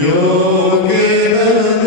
Yoga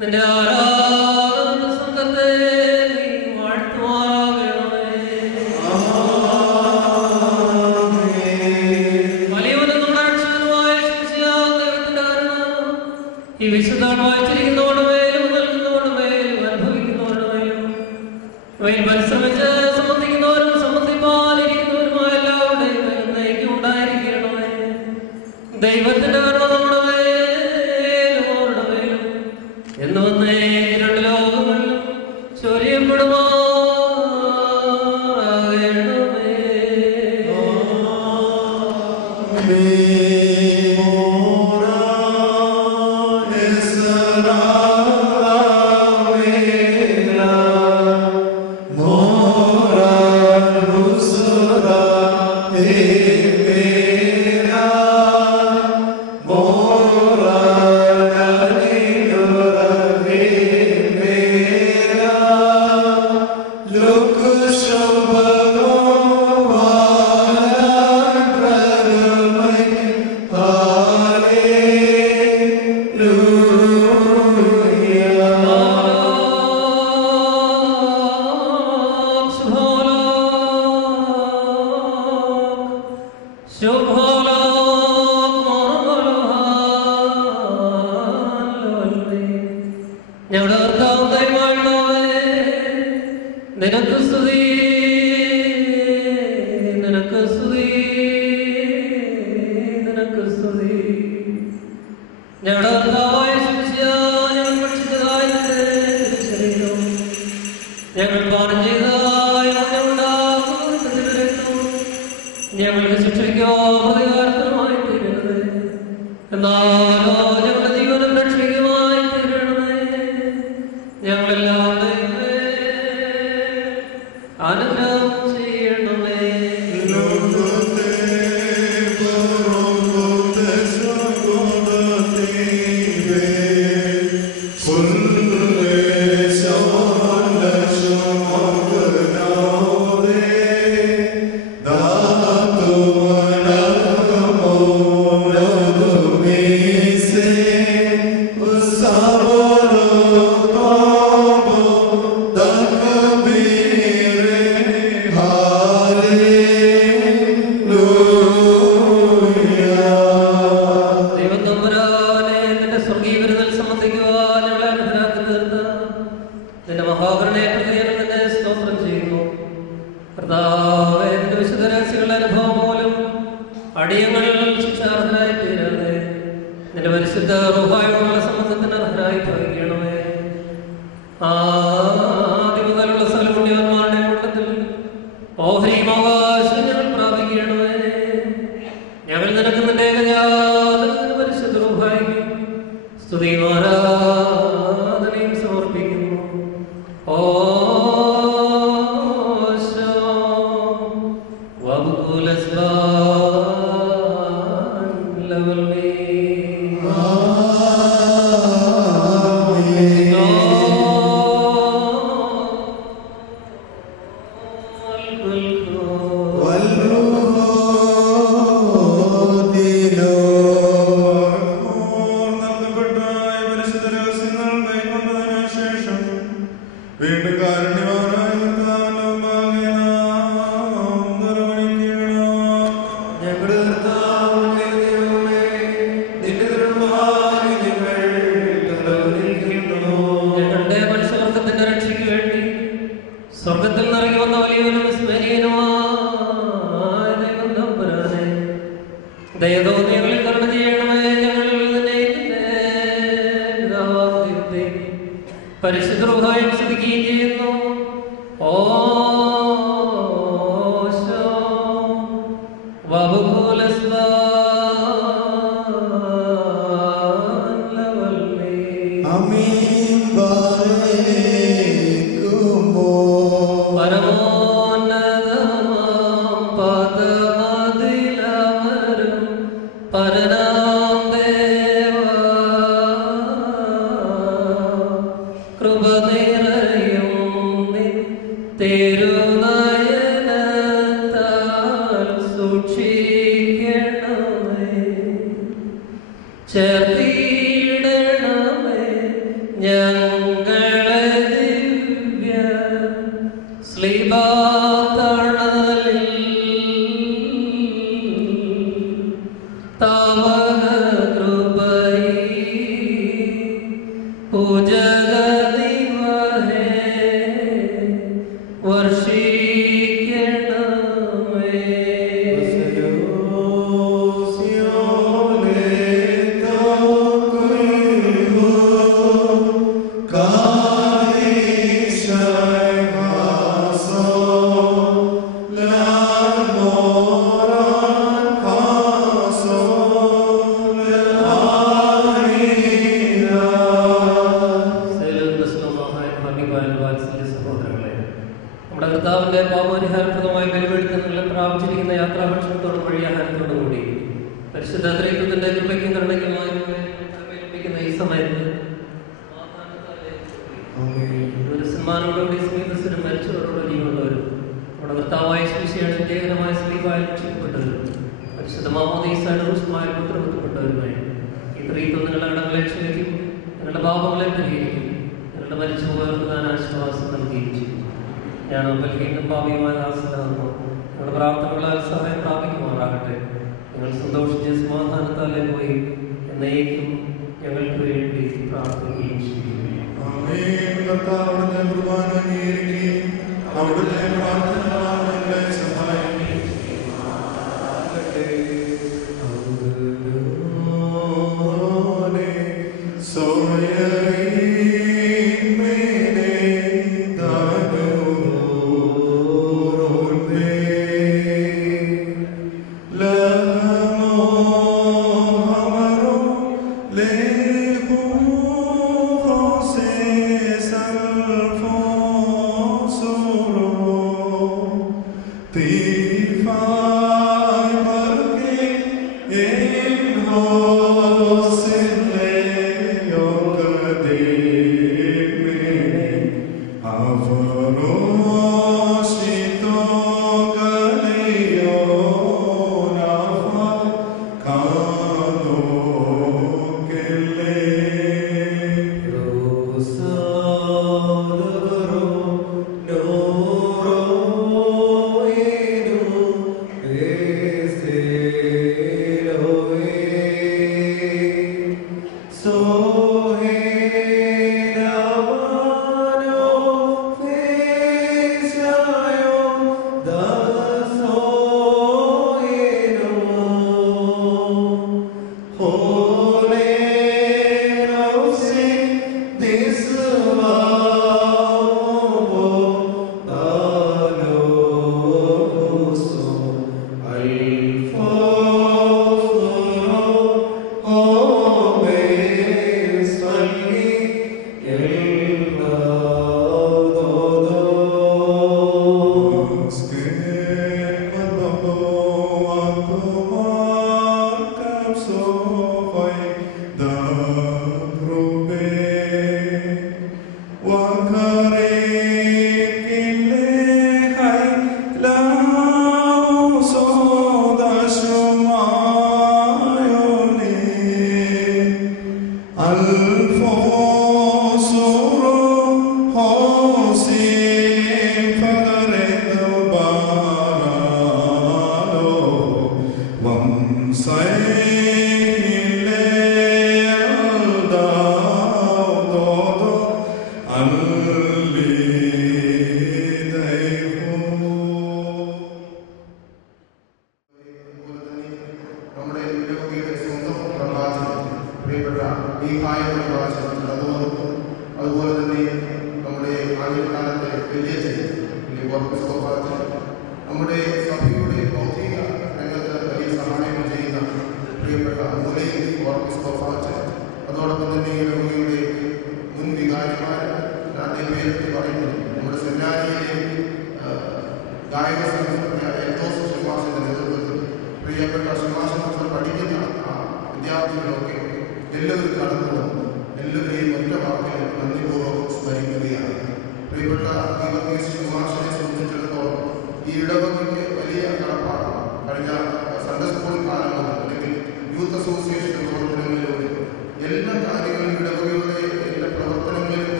നിന്റെ ആരാധന സ്വന്തത്തെ വാഴ്ത്തുവാകണമേ. അവയിൽ പരിശ്രമിച്ച് സംബന്ധിക്കുന്നവരും സംബന്ധിപ്പാലിരിക്കുന്നവരുമായ എല്ലാവരുടെയും എന്നേക്കും ഉണ്ടായിരിക്കണമേ. ദൈവത്തിന്റെ കരുണ നമ്മുടെ മേലും അവരുടെ മേലും എന്ന് വന്നേ രണ്ട് ലോകങ്ങളിലും ചൊരിയപ്പെടുമാറാകണമേ. Pero സഹോദരങ്ങളെ, നമ്മുടെ കർത്താവിന്റെ പാപപരിഹാരപ്രദമായ ബലിപീഠത്തിൽ പ്രാപിച്ചിരിക്കുന്ന യാത്രാഭക്ഷണത്തോടും വഴിയാഹാരത്തോടും കൂടി പരിശുദ്ധ ത്രിത്വത്തിന്റെ കൃപയ്ക്കും കരുണയ്ക്കുമായി ലഭിക്കുന്ന ഈ സമയത്ത് ഒരു സന്മാനോടുകൂടി സ്നേഹിതസ്ഥരും മരിച്ചവരോട് ജീവനുള്ളവരും നമ്മുടെ കർത്താവായ ശിശിയാണ് വിജയകരമായ സ്ലീപായി രക്ഷിക്കപ്പെട്ടവരും പരിശുദ്ധ മാമോദീസായുടെ ഊഷ്മായി പുത്രപ്പെട്ടവരുമായി ഈ ത്രിത്വം നിങ്ങളുടെ കടങ്ങളെ ക്ഷമിക്കും, നിങ്ങളുടെ പാപങ്ങളെ പരിഹരിക്കും, നിങ്ങളുടെ മരിച്ചുപോയവർക്ക് താൻ ആശ്വാസം നൽകുകയും ചെയ്യും. ഞാൻ ബലഹീനം പാപിയുമായ ദാസനാകുന്നു, നിങ്ങളുടെ പ്രാർത്ഥനകളാൽ സഹായം പ്രാപിക്കുമാറാകട്ടെ. നിങ്ങൾ സന്തോഷിച്ച് സമാധാനത്താലെ പോയി എന്നേക്കും ഞങ്ങൾക്ക് വേണ്ടി പ്രാർത്ഥിക്കുകയും ചെയ്യും.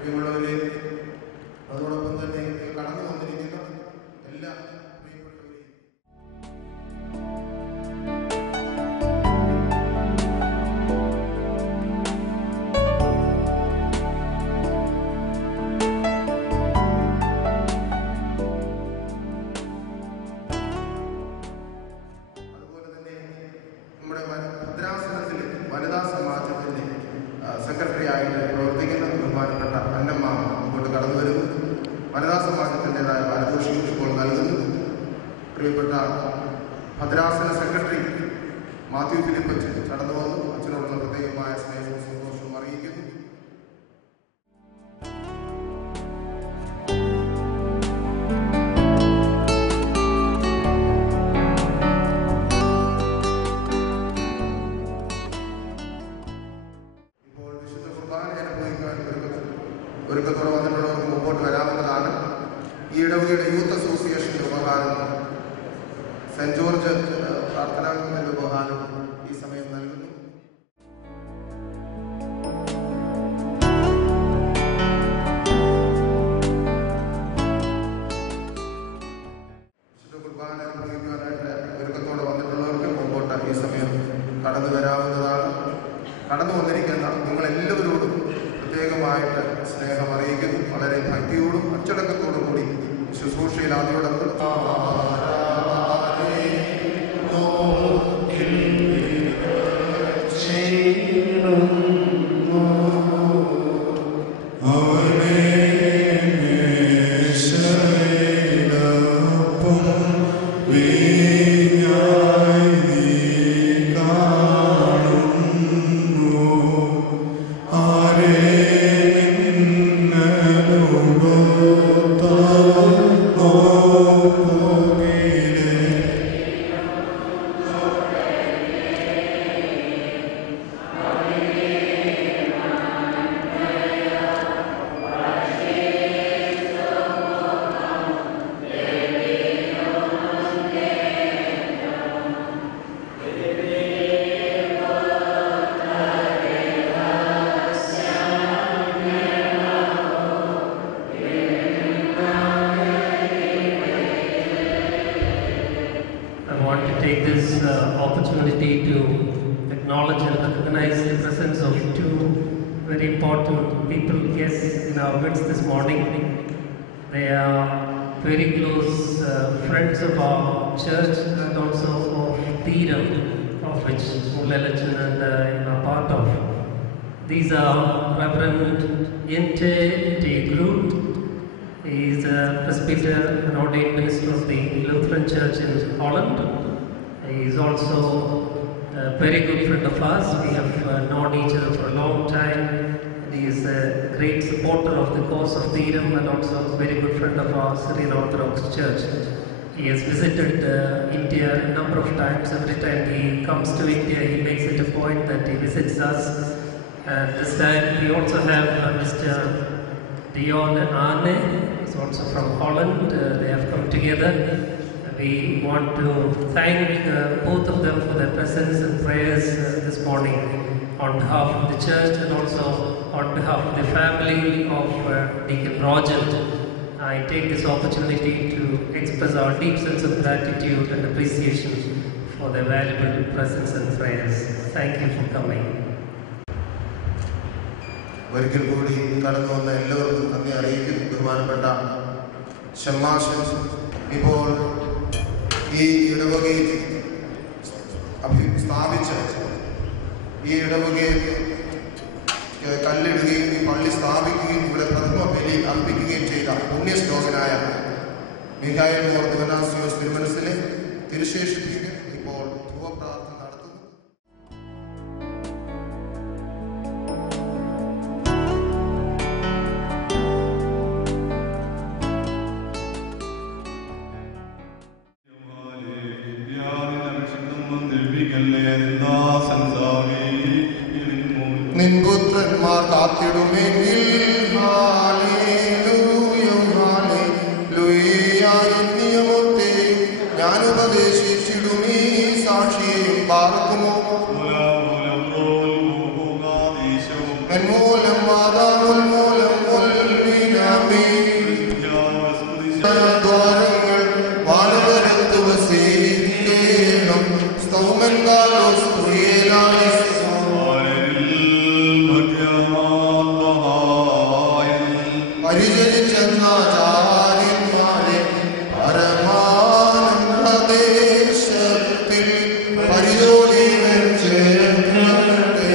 പ്രിയമുള്ളവരെ, അതോടൊപ്പം അതോടൊപ്പം തന്നെ കടന്നു വന്നിരിക്കുന്ന എല്ലാ പ്രിയപ്പെട്ടവരെയും ഭദ്രാസനത്തിൽ വനിതാ സമാജത്തിൻ്റെ സെക്രട്ടറി ആയിട്ട് പ്രവർത്തിക്കുന്ന ബഹുമാനപ്പെട്ട അന്നമ്മ ഇങ്ങോട്ട് കടന്നു വരുന്നു. വനിതാ സമാജത്തിൻ്റെതായ പാരിതോഷികം ഇപ്പോൾ നൽകുന്നു. പ്രിയപ്പെട്ട ഭദ്രാസന സെക്രട്ടറി മാത്യു ഫിലിപ്പച്ചൻ കടന്നു വന്നു. അച്ഛനോടുള്ള പ്രത്യേകമായ സ്നേഹവും സന്തോഷവും അറിയിക്കുന്നു. ഒരുക്കത്തോടെ വന്നിട്ടുള്ളവർക്ക് മുമ്പോട്ട് വരാവുന്നതാണ്. ഈ ഇടവകയുടെ യൂത്ത് അസോസിയേഷൻ്റെ ഉപഹാരം സെൻറ് ജോർജ് പ്രാർത്ഥനാംഗങ്ങളുടെ ഉപഹാരം ഈ സമയം നൽകുന്നു. വിശുദ്ധ കുർബാന നിർവഹിക്കുവാനായിട്ട് ഒരുക്കത്തോടെ വന്നിട്ടുള്ളവർക്ക് മുമ്പോട്ട് ഈ സമയം കടന്നു വരാവുന്നതാണ്. കടന്നു വന്നിരിക്കുന്ന നിങ്ങളെല്ലാവരോടും പ്രത്യേകമായിട്ട് സ്നേഹം അറിയിക്കുന്നു. വളരെ ഭക്തിയോടും അച്ചടക്കത്തോടും കൂടി ശുശ്രൂഷയിൽ അതിനോടൊപ്പം take this opportunity to acknowledge and recognize the presence of two very important people, guests in our midst this morning. They are very close friends of our church and also of Theeram, of which Mullalachan and are part of. These are Reverend Yente T. Groot. He is a presbyter and ordained minister of the Lutheran Church in Holland. He is also a very good friend of ours. We have known each other for a long time. He is a great supporter of the cause of Theeram and also a very good friend of our Syrian Orthodox Church. He has visited India a number of times. Every time he comes to India, he makes it a point that he visits us. And this time we also have Mr. Dion Arne, who's also from Holland. They have come together. We want to thank both of them for their presence and prayers this morning on behalf of the church and also on behalf of the family of Deacon Roger. I take this opportunity to express our deep sense of gratitude and appreciation for their valuable presence and prayers. Thank you for coming. ഒരിക്കൽ കൂടി കടന്നു വന്ന എല്ലാവർക്കും നന്ദി അറിയിക്കുന്നു. ബഹുമാനപ്പെട്ട ഷമ്മാശൻ ഇപ്പോൾ ഈ ഇടവകയിൽ സ്ഥാപിച്ച ഈ ഇടവകയിൽ കല്ലിടുകയും ഈ പള്ളി സ്ഥാപിക്കുകയും ഇവിടെ പ്രഥമ ബലി അർപ്പിക്കുകയും ചെയ്ത പുണ്യശ്ലോകനായ മിഖായേൽ മോർ ദിവനാസിയോസ് തിരുമനസിലെ തിരുശേഷിപ്പിക്ക് ഇപ്പോൾ ധൂവപ്രാർത്ഥന നടത്തുന്നു. നിൻപുത്രന്മാർ കാത്തിടുമെങ്കിൽ നിയമത്തെ ഞാൻ ഉപദേശിച്ചിടുമീ സാക്ഷിയെയും പാർക്കുമോ മൂലം മാതാവുൽ മൂലം ദ്വാരങ്ങൾ വാനവരത്ത് വസീകേണം സ്തൗമൻ കാലോസ് പ്രിയലായിസ് പരിചരിച്ചെന്നാചാര്യന്മാരെ പരമാനന്ദദേശത്തിൽ പരിജോലി വെച്ചേർക്കട്ടെ.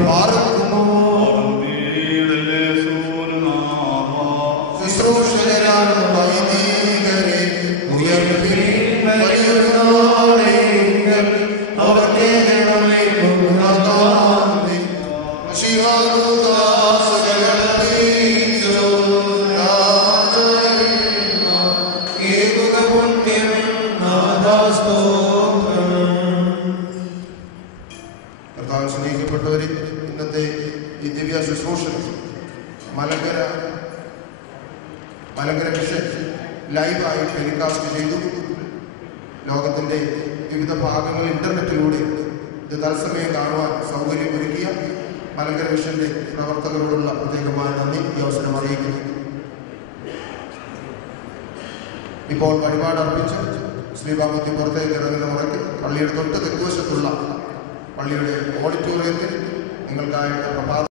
പാർക്കുമോ ശുശ്രൂഷകരാണ് വൈദികരെ ഉയർപ്പിൽ വലിയൊരുനാളെങ്കിൽ അവർക്ക് ജനമേ പൂർണ്ണകാന്തി ശിവാനുദാസകർപ്പിച്ചോ ഏകുക പുണ്യം നാദാസ്തോത്രം. കർത്താവിൽ സ്നേഹിക്കപ്പെട്ടവരെ, ഇന്നത്തെ ഈ ദിവ്യ ശുശ്രൂഷ മലങ്കര മിഷൻ ലൈവായി ടെലികാസ്റ്റ് ചെയ്തു. ലോകത്തിൻ്റെ വിവിധ ഭാഗങ്ങളിൽ ഇന്റർനെറ്റിലൂടെ ഇത് തത്സമയം കാണുവാൻ സൗകര്യമൊരുക്കിയ മലങ്കര മിഷന്റെ പ്രവർത്തകരോടുള്ള പ്രത്യേകമായ നന്ദി ഈ അവസരം അറിയിക്കുന്നു. ഇപ്പോൾ വഴിപാടർപ്പിച്ച് ശ്രീഭാഗത്തിൽ പുറത്തേക്ക് ഇറങ്ങുന്ന മുറയ്ക്ക് പള്ളിയുടെ തൊട്ട് തെക്കുവശത്തുള്ള പള്ളിയുടെ ഓഡിറ്റോറിയത്തിൽ നിങ്ങൾക്കായിട്ട് പ്രഭാത